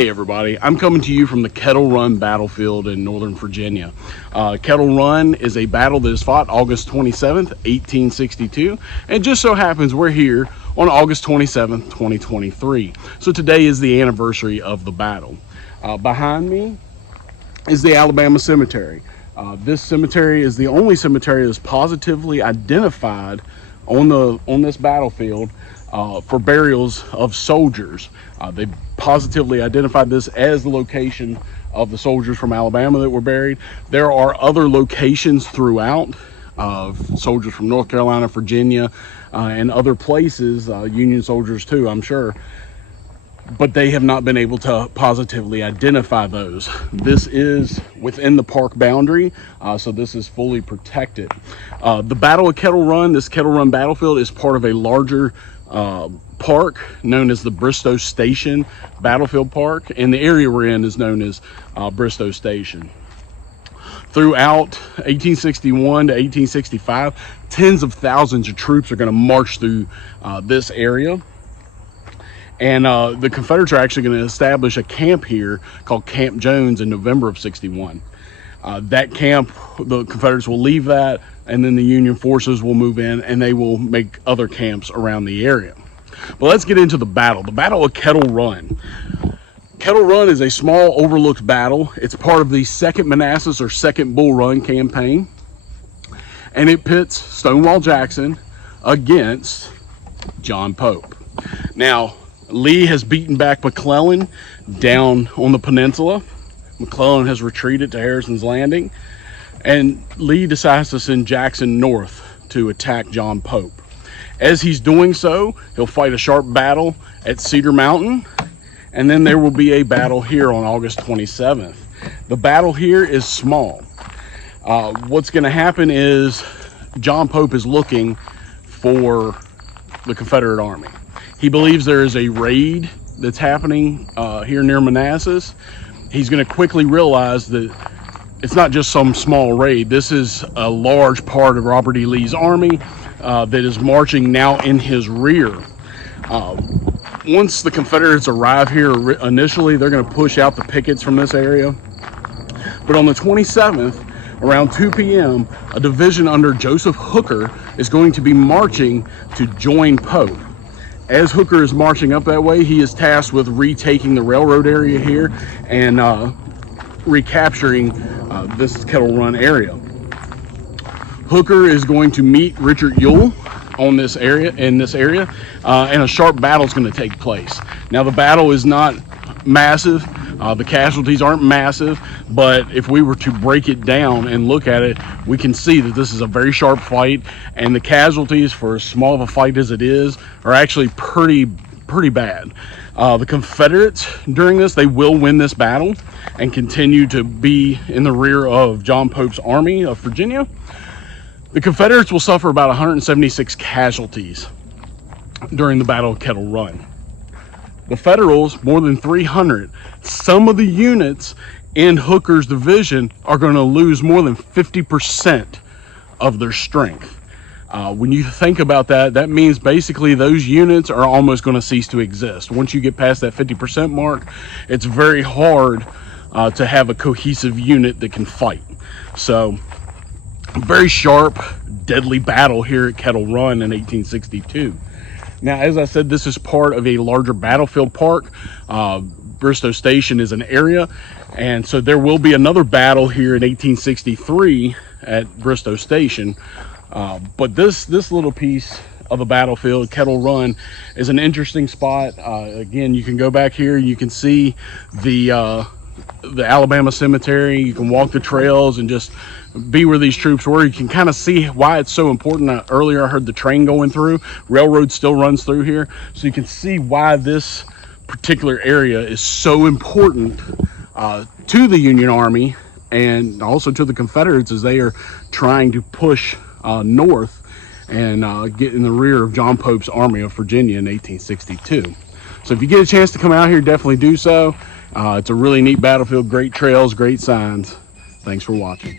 Hey everybody, I'm coming to you from the Kettle Run battlefield in Northern Virginia. Kettle Run is a battle that is fought August 27th, 1862, and just so happens we're here on August 27th, 2023. So today is the anniversary of the battle. Behind me is the Alabama Cemetery. This cemetery is the only cemetery that's positively identified on this battlefield for burials of soldiers. They positively identified this as the location of the soldiers from Alabama that were buried. There are other locations throughout of soldiers from North Carolina, Virginia, and other places, Union soldiers too, I'm sure, but they have not been able to positively identify those. This is within the park boundary, so this is fully protected. The Battle of Kettle Run, this Kettle Run battlefield, is part of a larger park known as the Bristow Station Battlefield Park, and the area we're in is known as Bristow Station. Throughout 1861 to 1865, tens of thousands of troops are going to march through this area. And the Confederates are actually going to establish a camp here called Camp Jones in November of 61. That camp, the Confederates will leave that, and then the Union forces will move in and they will make other camps around the area. But let's get into the battle. The Battle of Kettle Run. Kettle Run is a small overlooked battle. It's part of the Second Manassas or Second Bull Run campaign. And it pits Stonewall Jackson against John Pope. Now, Lee has beaten back McClellan down on the peninsula. McClellan has retreated to Harrison's Landing, and Lee decides to send Jackson north to attack John Pope. As he's doing so, he'll fight a sharp battle at Cedar Mountain, and then there will be a battle here on August 27th. The battle here is small. What's going to happen is John Pope is looking for the Confederate Army. He believes there is a raid that's happening here near Manassas. He's going to quickly realize that it's not just some small raid. This is a large part of Robert E. Lee's army that is marching now in his rear. Once the Confederates arrive here initially, they're going to push out the pickets from this area. But on the 27th, around 2 p.m., a division under Joseph Hooker is going to be marching to join Pope. As Hooker is marching up that way, he is tasked with retaking the railroad area here and recapturing this Kettle Run area. Hooker is going to meet Richard Ewell in this area, and a sharp battle is going to take place. Now, the battle is not massive. The casualties aren't massive, but if we were to break it down and look at it, we can see that this is a very sharp fight, and the casualties, for as small of a fight as it is, are actually pretty bad. The Confederates, during this, they will win this battle and continue to be in the rear of John Pope's army of Virginia. The Confederates will suffer about 176 casualties during the Battle of Kettle Run. The Federals, more than 300. Some of the units in Hooker's division are going to lose more than 50% of their strength. When you think about that, that means basically those units are almost going to cease to exist. Once you get past that 50% mark, it's very hard to have a cohesive unit that can fight. So, very sharp, deadly battle here at Kettle Run in 1862. Now, as I said, this is part of a larger battlefield park. Bristow Station is an area, and so there will be another battle here in 1863 at Bristow Station. But this little piece of the battlefield, Kettle Run, is an interesting spot. Again, you can go back here, you can see the Alabama Cemetery. You can walk the trails and just be where these troops were. You can kind of see why it's so important. Earlier I heard the train going through. Railroad still runs through here, so you can see why this particular area is so important to the Union Army and also to the Confederates as they are trying to push north and get in the rear of John Pope's army of Virginia in 1862. So if you get a chance to come out here, definitely do so. It's a really neat battlefield, great trails, great signs. Thanks for watching.